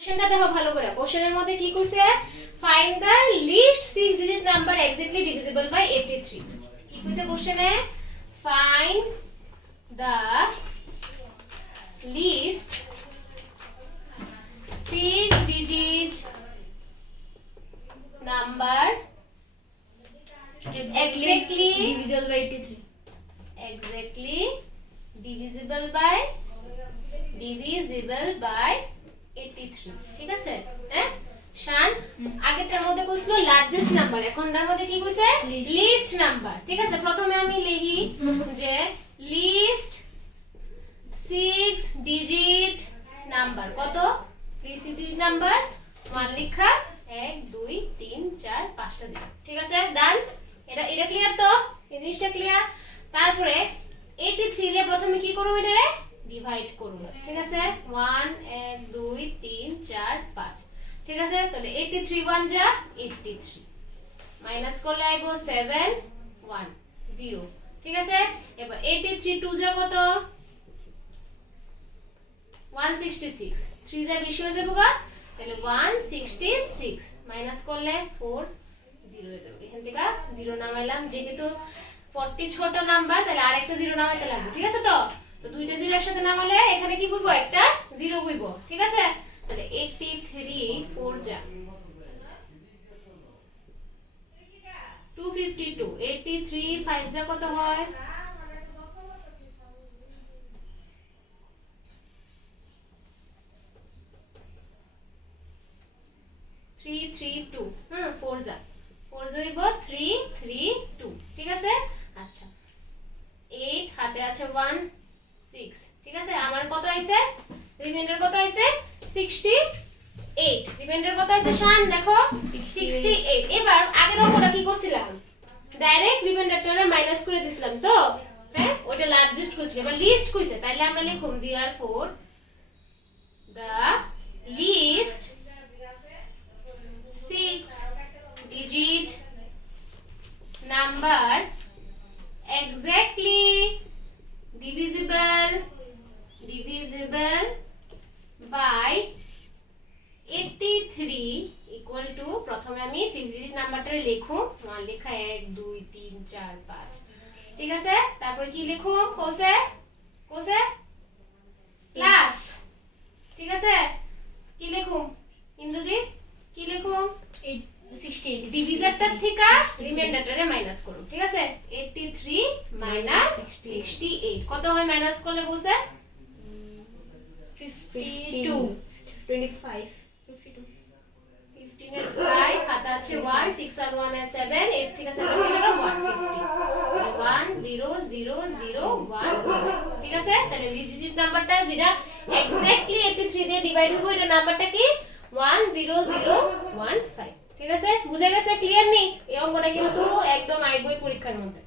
কোশ্চেনটা দেখো ভালো করে। কোশ্চেনের মধ্যে কি কইছে? Find the list 6 digit number exactly divisible by 83। কি কইছে কোশ্চেনে? Find the list 6 digit number exactly divisible by 83, exactly divisible by 83। ঠিক আছে? হ্যাঁ শান, আগেরটার মধ্যে কইছিল লার্জেস্ট নাম্বার, এখনটার মধ্যে কি কইছে? List number. ঠিক আছে, প্রথমে আমি লিখি যে লিস্ট 6 ডিজিট নাম্বার। কত? 6 ডিজিট নাম্বার 1 লেখা 1 2 3 4 5টা দিলাম। ঠিক আছে, ডান। এটা ক্লিয়ার তো? এই জিনিসটা ক্লিয়ার। তারপরে 83 দিয়ে প্রথমে কি করব? এটারে ডিভাইড করব। ঠিক আছে, 1 1 2 3 4 5। ঠিক আছে, তাহলে 83 1 যা 83 মাইনাস করলে আইবো 7 1 0। ঠিক আছে, এবার 83 2 যা কত? 166। 3 যা বেশি হয়ে যাবে গা, তাহলে 166 মাইনাস করলে 4 0 হয়ে যাবে। এখান থেকে 0 নামাইলাম, যেহেতু 40 ছোট নাম্বার তাহলে আরেকটা 0 নামাইতে লাগবে। ঠিক আছে তো? তো দুইটা 0 একসাথে নামালে এখানে কি কইবো? একটা 0 কইবো। ঠিক আছে, তাহলে 83 4 যা 252। 83 5 যা কত হয়? 332। 4 যা 4 হইব 332। ঠিক আছে, আচ্ছা 8 হাতে আছে 1 6। ঠিক আছে, আমার কত আইছে? রিমাইন্ডার কত আইছে? 68। রিমাইন্ডার কত আইছে শান? দেখো 68। এবার আগের অঙ্কটা কি করছিলাম? ডাইরেক্ট রিমাইন্ডারটা মাইনাস করে দিছিলাম তো, হ্যাঁ? ওটা লার্জেস্ট কইছিল, এবার লিস্ট কইছে, তাইলে আমরা লিখুম therefore the least 6 digit number exactly divisible by 83 equal to, প্রথমে আমি 6 ডিজিট নাম্বারটা লিখো, 1 লেখা 1 2 3 4 5। ঠিক আছে, তারপর কি লিখো? Kose plus. ঠিক আছে, কি লিখো ইন্দ্রজিৎ? কি লিখো? 68 ডিভিজারটা থেকে রিমাইন্ডারটারে মাইনাস করো। ঠিক আছে, 83 মাইনাস 68 কত হয় মাইনাস করলে? বসে 52 25 52 15 এর 5 হাতে আছে 1 6 আর 1 এর 7 8 থেকে 7 কি লাগা 150 1 0 0 0 1। ঠিক আছে, তাহলে লিস্ট ডিজিট নাম্বারটা যেটা এক্স্যাক্টলি 83 দিয়ে ডিভাইড হবে, এটা নাম্বারটা কি? 10015। ঠিক আছে, বুঝা গেছে? ক্লিয়ার নেই? এই অঙ্কটা কিন্তু একদম আইবই পরীক্ষার মধ্যে।